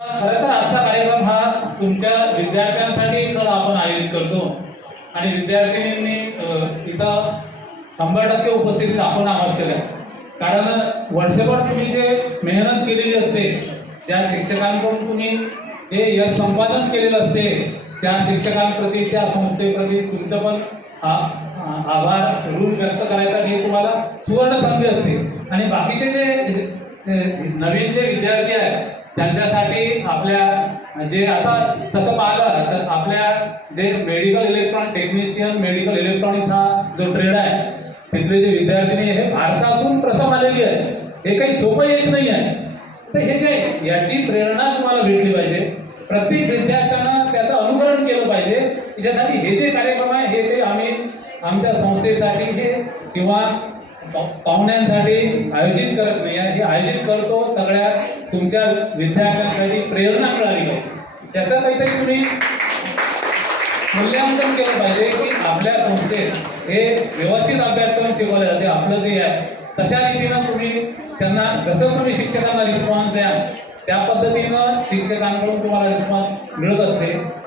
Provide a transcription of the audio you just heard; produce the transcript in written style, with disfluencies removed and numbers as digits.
खरं तर आजचा कार्यक्रम हा तुमच्या विद्यार्थ्यांसाठी खरं आपण आयोजित करतो आणि विद्यार्थिनींनी इथं 100% उपस्थिती दाखवणं आवश्यक आहे. कारण वर्षभर तुम्ही जे मेहनत केलेली असते, ज्या शिक्षकांकडून तुम्ही हे यश संपादन केलेलं असते, त्या शिक्षकांप्रती त्या संस्थेप्रती तुमचं पण आभार ऋण व्यक्त करायसाठी तुम्हाला सुवर्ण संधी असते. आणि बाकीचे जे नवीन जे विद्यार्थी आहेत त्यांच्यासाठी आपल्या जे आता तसं पाहिलं तर आपल्या जे medical electronic technician medical electronics हा जो ट्रेड आहे तिथले जे विद्यार्थिनी हे भारतातून प्रथम आलेली आहे. हे काही सोपं यश नाही आहे. तर हे जे याची प्रेरणा तुम्हाला भेटली पाहिजे. प्रत्येक विद्यार्थ्यांना त्याचं अनुकरण केलं पाहिजे. त्याच्यासाठी हे जे कार्यक्रम आहे हे काही आम्ही आमच्या संस्थेसाठी हे किंवा पाहुण्यांसाठी आयोजित करत नाही आहे. हे आयोजित करतो सगळ्या तुमच्या विद्यार्थ्यांसाठी प्रेरणा मिळाली पाहिजे. त्याचं काहीतरी तुम्ही मूल्यांकन केलं पाहिजे की आपल्या संस्थेत हे व्यवस्थित अभ्यासक्रम शिकवले जाते. आपलं जे आहे तशा रीतीनं तुम्ही त्यांना जसं तुम्ही शिक्षकांना रिस्पॉन्स द्या त्या पद्धतीनं शिक्षकांकडून तुम्हाला रिस्पॉन्स मिळत असते.